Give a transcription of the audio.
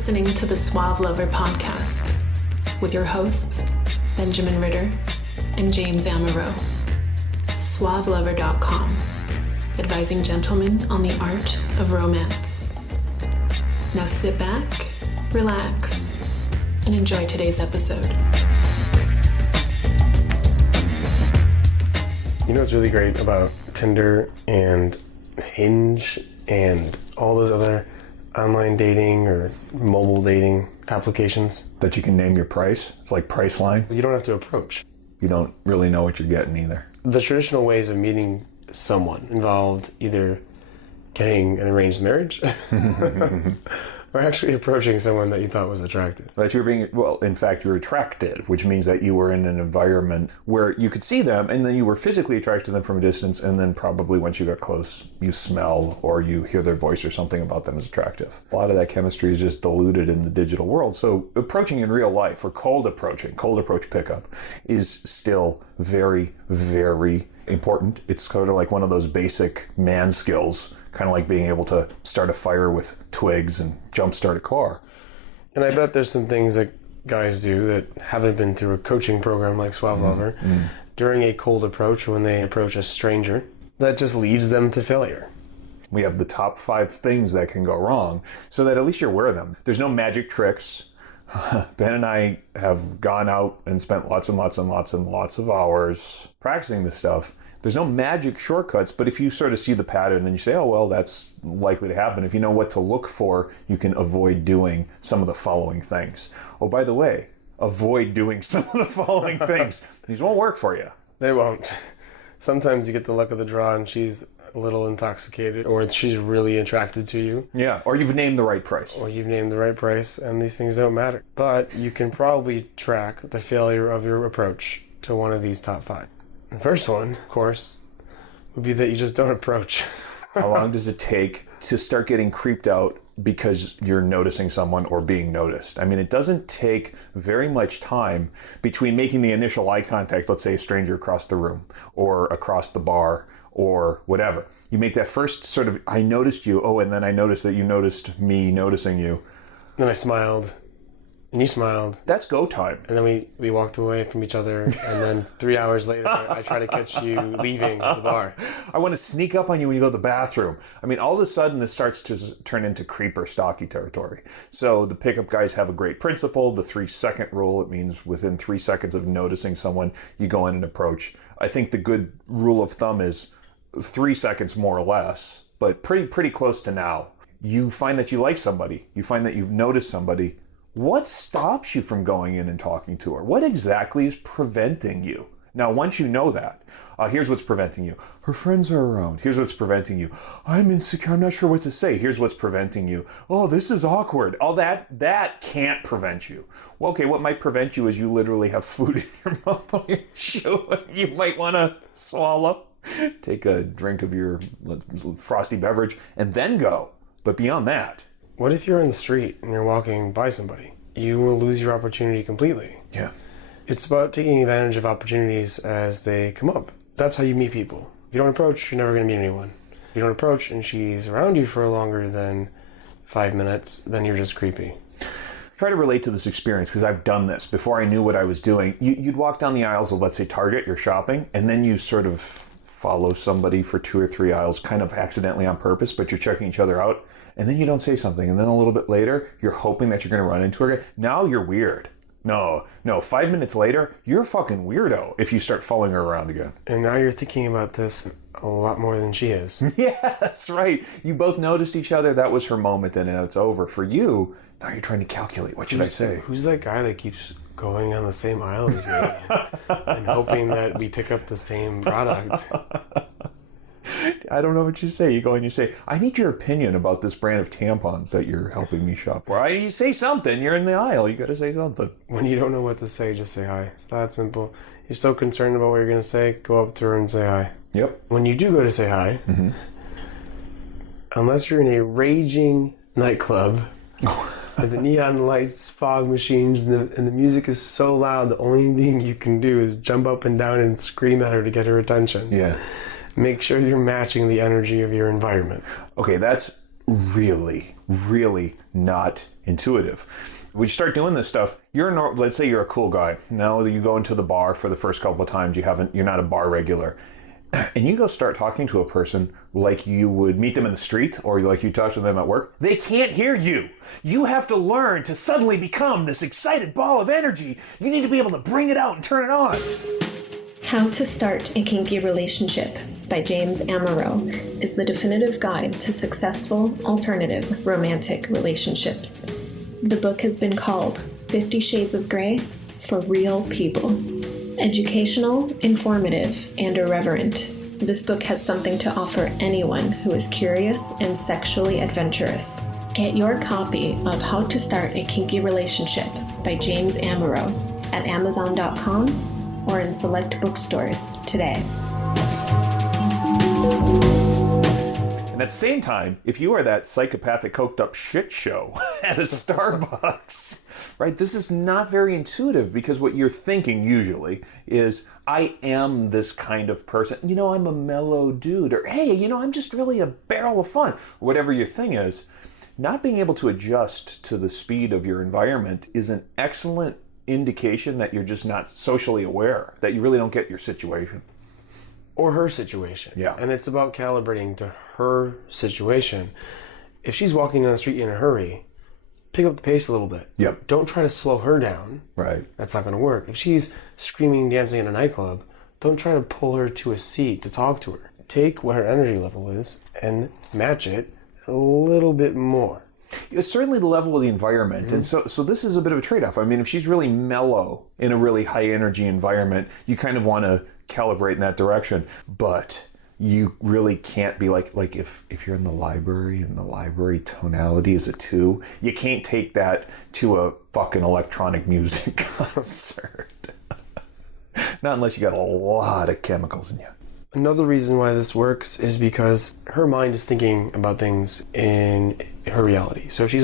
listening to the Suave Lover podcast with your hosts, Benjamin Ritter and James Amaro. SuaveLover.com, advising gentlemen on the art of romance. Now sit back, relax, and enjoy today's episode. You know what's really great about Tinder and Hinge and all those other online dating or mobile dating applications? That you can name your price. It's like Priceline. You don't have to approach. You don't really know what you're getting either. The traditional ways of meeting someone involved either getting an arranged marriage or actually approaching someone that you thought was attractive. That you're being, well, in fact, you're attractive, which means that you were in an environment where you could see them and then you were physically attracted to them from a distance, and then probably once you got close, you smell or you hear their voice or something about them as attractive. A lot of that chemistry is just diluted in the digital world. So approaching in real life, or cold approach pickup, is still very, very important. It's sort of like one of those basic man skills, kind of like being able to start a fire with twigs and jumpstart a car. And I bet there's some things that guys do that haven't been through a coaching program like Suave Lover during a cold approach, when they approach a stranger, that just leads them to failure. We have the top 5 things that can go wrong, so that at least you're aware of them. There's no magic tricks. Ben and I have gone out and spent lots and lots and lots and lots of hours practicing this stuff. There's no magic shortcuts, but if you sort of see the pattern, then you say, oh, well, that's likely to happen. If you know what to look for, you can avoid doing some of the following things. Oh, by the way, avoid doing some of the following things. These won't work for you. They won't. Sometimes you get the luck of the draw and she's a little intoxicated, or she's really attracted to you. Yeah, or you've named the right price. And these things don't matter. But you can probably track the failure of your approach to one of these top 5. The first one, of course, would be that you just don't approach. How long does it take to start getting creeped out because you're noticing someone or being noticed? I mean, it doesn't take very much time between making the initial eye contact, let's say a stranger across the room or across the bar or whatever. You make that first sort of, I noticed you, oh, and then I noticed that you noticed me noticing you. Then I smiled. And you smiled. That's go time. And then we walked away from each other. And then 3 hours later, I try to catch you leaving the bar. I want to sneak up on you when you go to the bathroom. I mean, all of a sudden, this starts to turn into creeper stalky territory. So the pickup guys have a great principle, the 3-second rule. It means within 3 seconds of noticing someone, you go in and approach. I think the good rule of thumb is 3 seconds more or less, but pretty close to now. You find that you like somebody. You find that you've noticed somebody. What stops you from going in and talking to her? What exactly is preventing you? Now, once you know that, here's what's preventing you. Her friends are around. Here's what's preventing you. I'm insecure. I'm not sure what to say. Here's what's preventing you. Oh, this is awkward. All that can't prevent you. Well, okay, what might prevent you is you literally have food in your mouth while you're chewing. You might want to swallow, take a drink of your frosty beverage, and then go. But beyond that, what if you're in the street and you're walking by somebody? You will lose your opportunity completely. Yeah. It's about taking advantage of opportunities as they come up. That's how you meet people. If you don't approach, you're never going to meet anyone. If you don't approach and she's around you for longer than 5 minutes, then you're just creepy. Try to relate to this experience, because I've done this. Before I knew what I was doing, you'd walk down the aisles of, let's say, Target, you're shopping, and then you sort of follow somebody for 2 or 3 aisles, kind of accidentally on purpose, but you're checking each other out, and then you don't say something, and then a little bit later, you're hoping that you're going to run into her again. Now you're weird. No, 5 minutes later, you're a fucking weirdo if you start following her around again. And now you're thinking about this a lot more than she is. Yeah, that's right. You both noticed each other. That was her moment, and now it's over. For you, now you're trying to calculate. What should I say? Who's that guy that keeps going on the same aisle as me and hoping that we pick up the same product? I don't know what you say. You go and you say, I need your opinion about this brand of tampons that you're helping me shop for. You say something. You're in the aisle. You got to say something. When you don't know what to say, just say hi. It's that simple. You're so concerned about what you're going to say, go up to her and say hi. Yep. When you do go to say hi, unless you're in a raging nightclub with the neon lights, fog machines, and the music is so loud, the only thing you can do is jump up and down and scream at her to get her attention. Yeah. Make sure you're matching the energy of your environment. Okay, that's really, really not intuitive. When you start doing this stuff, let's say you're a cool guy. Now you go into the bar for the first couple of times, you're not a bar regular. And you go start talking to a person like you would meet them in the street or like you talk to them at work. They can't hear you. You have to learn to suddenly become this excited ball of energy. You need to be able to bring it out and turn it on. How to Start a Kinky Relationship by James Amaro is the definitive guide to successful alternative romantic relationships. The book has been called 50 Shades of Grey for Real People. Educational, informative, and irreverent, this book has something to offer anyone who is curious and sexually adventurous. Get your copy of How to Start a Kinky Relationship by James Amaro at Amazon.com or in select bookstores today. And at the same time, if you are that psychopathic coked up shit show at a Starbucks, right, this is not very intuitive because what you're thinking usually is, I am this kind of person. You know, I'm a mellow dude. Or, hey, you know, I'm just really a barrel of fun. Whatever your thing is, not being able to adjust to the speed of your environment is an excellent indication that you're just not socially aware, that you really don't get your situation. Or her situation. Yeah. And it's about calibrating to her situation. If she's walking down the street in a hurry, pick up the pace a little bit. Yep. Don't try to slow her down. Right. That's not going to work. If she's screaming, dancing in a nightclub, don't try to pull her to a seat to talk to her. Take what her energy level is and match it a little bit more. It's certainly the level of the environment. Mm-hmm. And so this is a bit of a trade-off. I mean, if she's really mellow in a really high energy environment, you kind of want to calibrate in that direction. But you really can't be like if you're in the library and the library tonality is a 2, you can't take that to a fucking electronic music concert. Not unless you got a lot of chemicals in you. Another reason why this works is because her mind is thinking about things in her reality. So if she's